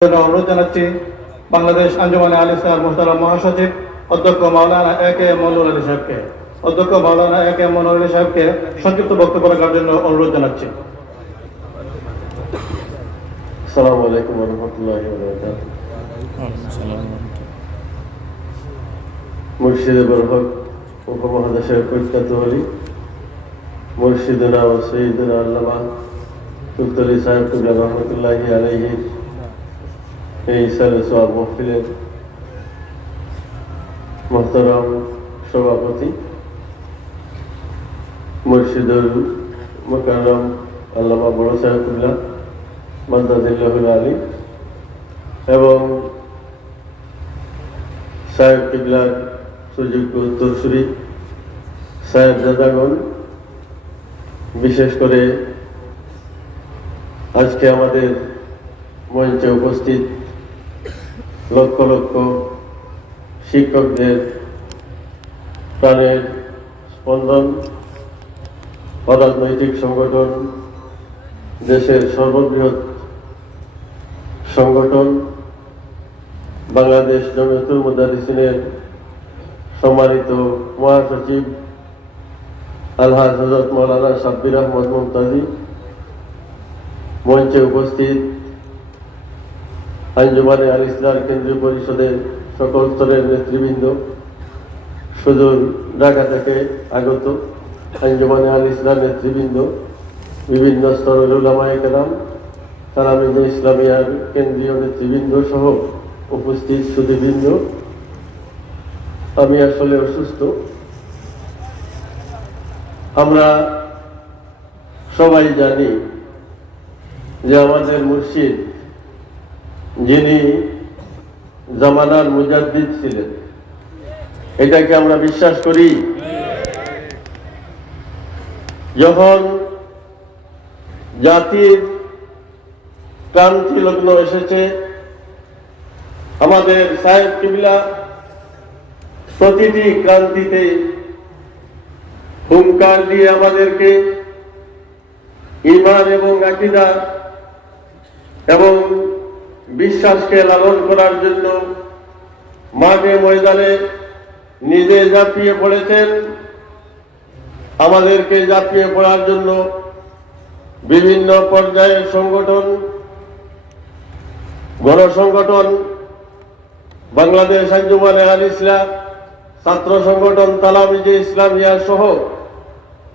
অনুরোধ জানাচ্ছি বাংলাদেশ আঞ্জুমানে আল ইসলাম মোহতারাম মহাসচিব, অধ্যক্ষ মাওলানা এ কে মনুর আলী সাহেবকে। অধ্যক্ষ মাওলানা এ কে মনুর আলী সাহেবকে সংক্ষিপ্ত বক্তব্য রাখার জন্য অনুরোধ জানাচ্ছি। আসসালামু আলাইকুম রহমতুল্লাহ মুর্শিদে বরহক উপমহাদেশের প্রখ্যাত হলি মুর্শিদুনা ও সঈদুনা আল্লামা তুলতলি সাহেব রহমতুল্লাহি আলহির এই সালে সোয়াব মহফিলের মোহতরম সভাপতি, মুর্শিদুল মোকাররম, আল্লামা বড় সাহেবুল্লাহ মাদ্দাজিল্লাহুল আলী এবং সাহেব কিবলার সুযোগ্য উত্তরসূরি সাহেব দাদাগণ, বিশেষ করে আজকে আমাদের মঞ্চে উপস্থিত লক্ষ লক্ষ শিক্ষকদের প্রাণের স্পন্দন, অরাজনৈতিক সংগঠন, দেশের সর্ববৃহৎ সংগঠন, বাংলাদেশ জমিয়তুল মুদারিসিনের সম্মানিত মহাসচিব আলহাজ হজরত মৌলানা সাব্বির আহমদ মুমতাজি মঞ্চে উপস্থিত আঞ্জুমানে আল ইসলাম কেন্দ্রীয় পরিষদের সকল স্তরের নেতৃবৃন্দ, সুদূর ঢাকা থেকে আগত আঞ্জুমানে আল ইসলাম নেতৃবৃন্দ, বিভিন্ন স্তরের উলামায়ে কেরাম তারামিদ ইসলামিয়ার কেন্দ্রীয় নেতৃবৃন্দ সহ উপস্থিত সুদীবৃন্দ। আমি আসলে অসুস্থ। আমরা সবাই জানি যে আমাদের মুর্শিদ যিনি জামানার মুজাদ্দিদ ছিলেন। এটাকে আমরা বিশ্বাস করি। যখন জাতির ক্রান্তি লগ্ন এসেছে, আমাদের সাহেব কিবিলা প্রতিটি ক্রান্তিতে হুঙ্কার দিয়ে আমাদেরকে ইমান এবং আকিদা এবং বিশ্বাসকে লালন করার জন্য মাঠে ময়দানে নিজে ঝাঁপিয়ে পড়েছেন। আমাদেরকে ঝাঁপিয়ে পড়ার জন্য বিভিন্ন পর্যায়ের সংগঠন, গণসংগঠন, বাংলাদেশ আঞ্জুমানে আল ইসলাম, ছাত্র সংগঠন তালামিজে ইসলামিয়া সহ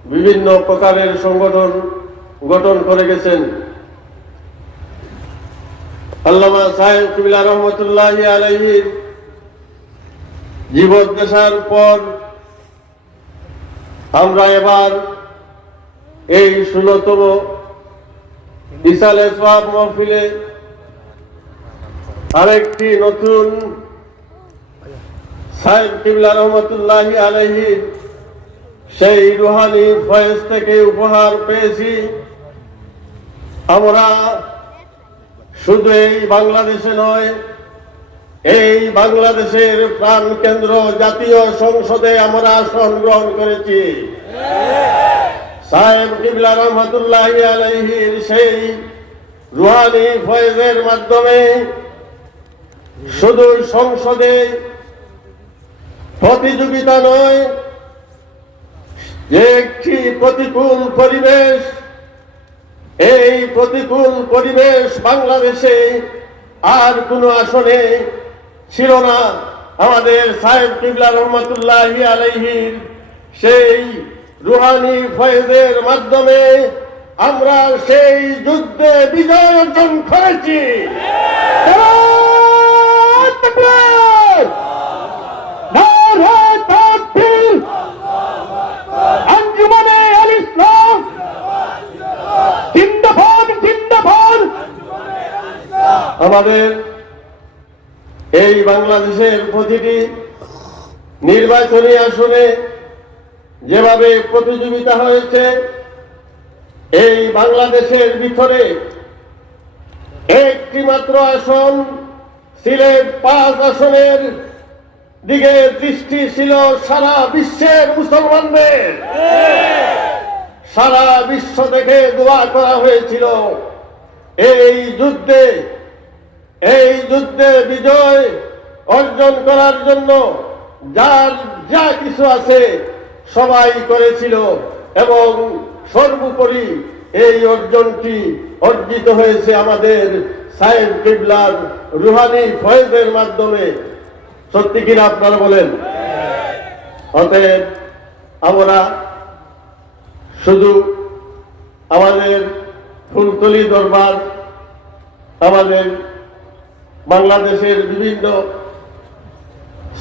বিভিন্ন প্রকারের সংগঠন গঠন করে গেছেন। আল্লামা সাহেব কিবিলা রহমতুল্লাহ আলহির জীবদ্দশার পর আমরা এবার এই ষোলতম ইসালে সোয়াব মহফিলে আরেকটি নতুন সাহেব কিবলা রহমতুল্লাহ আলহির সেই রুহানি ফয়েজ থেকে উপহার পেয়েছি। আমরা শুধু এই বাংলাদেশে নয়, এই বাংলাদেশের প্রাণ কেন্দ্র জাতীয় সংসদে আমরা আসন গ্রহণ করেছি। সাহেব সেই রুহানি ফয়েজের মাধ্যমে শুধু সংসদে প্রতিযোগিতা নয়, যে একটি প্রতিকূল পরিবেশ এই প্রতিকূল পরিবেশ বাংলাদেশে আর কোনো আসনে ছিল না। আমাদের সাহেব কিবলা রহমতুল্লাহ আলহির সেই রুহানি ফয়েজের মাধ্যমে আমরা সেই যুদ্ধে বিজয় অর্জন করেছি। আমাদের এই বাংলাদেশের প্রতিটি নির্বাচনী আসনে যেভাবে প্রতিযোগিতা হয়েছে, এই বাংলাদেশের ভিতরে একটি মাত্র আসন সিলেট পাঁচ আসনের দিকে দৃষ্টি ছিল সারা বিশ্বের মুসলমানদের। সারা বিশ্ব থেকে দোয়া করা হয়েছিল। এই যুদ্ধে এই যুদ্ধে বিজয় অর্জন করার জন্য যার যা কিছু আছে সবাই করেছিল এবং সর্বোপরি এই অর্জনটি অর্জিত হয়েছে আমাদের সাহেব কিবলার রুহানি ফয়েজের মাধ্যমে। সত্যি কিনা আপনারা বলেন? অতএব আমরা শুধু আমাদের ফুলতলি দরবার, আমাদের বাংলাদেশের বিভিন্ন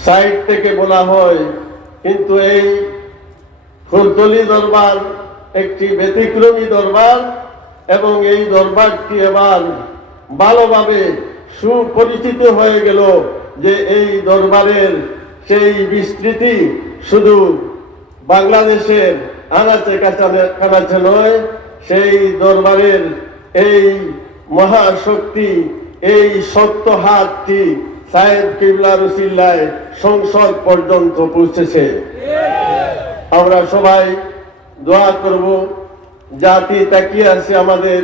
সাইট থেকে বলা হয়, কিন্তু এই ফুলতলি দরবার একটি ব্যতিক্রমী দরবার এবং এই দরবারটি এবার ভালোভাবে সুপরিচিত হয়ে গেল যে এই দরবারের সেই বিস্তৃতি শুধু বাংলাদেশের আনাচে কানাচে নয়, সেই দরবারের এই মহাশক্তি এই সত্য হাতটি সাহেব কিবলা রসিল্লায় সংসদ পর্যন্ত পৌঁছেছে। আমরা সবাই দোয়া করব, জাতি তাকিয়ে আছে আমাদের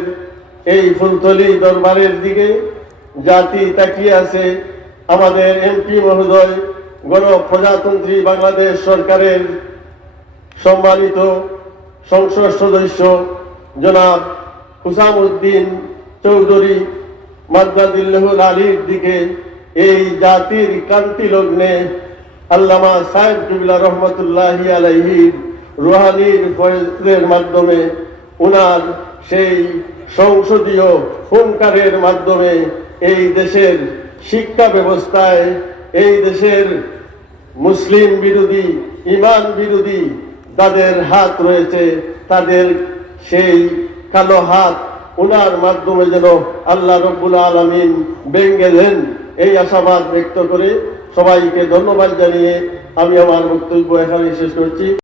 এই ফুলতলি দরবারের দিকে। জাতি তাকিয়ে আছে আমাদের এমপি মহোদয়, গণপ্রজাতন্ত্রী বাংলাদেশ সরকারের সম্মানিত সংসদ সদস্য জনাব হুসামউদ্দিন চৌধুরী। মাদ্দাদিল্লাহুল আলীর দিকে এই জাতির ক্রান্তি লগ্নে আল্লামা সাহেব জুবিলা রহমতুল্লাহি আলাইহির রুহানির ফয়েজের মাধ্যমে উনার সেই সংসদীয় হুঙ্কারের মাধ্যমে এই দেশের শিক্ষা ব্যবস্থায়, এই দেশের মুসলিম বিরোধী, ইমান বিরোধী তাদের হাত রয়েছে, তাদের সেই কালো হাত ওনার মাধ্যমে যেন আল্লাহ রব্বুল আলমিন ব্যঙ্গে দেন। এই আশাবাদ ব্যক্ত করে সবাইকে ধন্যবাদ জানিয়ে আমি আমার বক্তব্য এখানে শেষ করছি।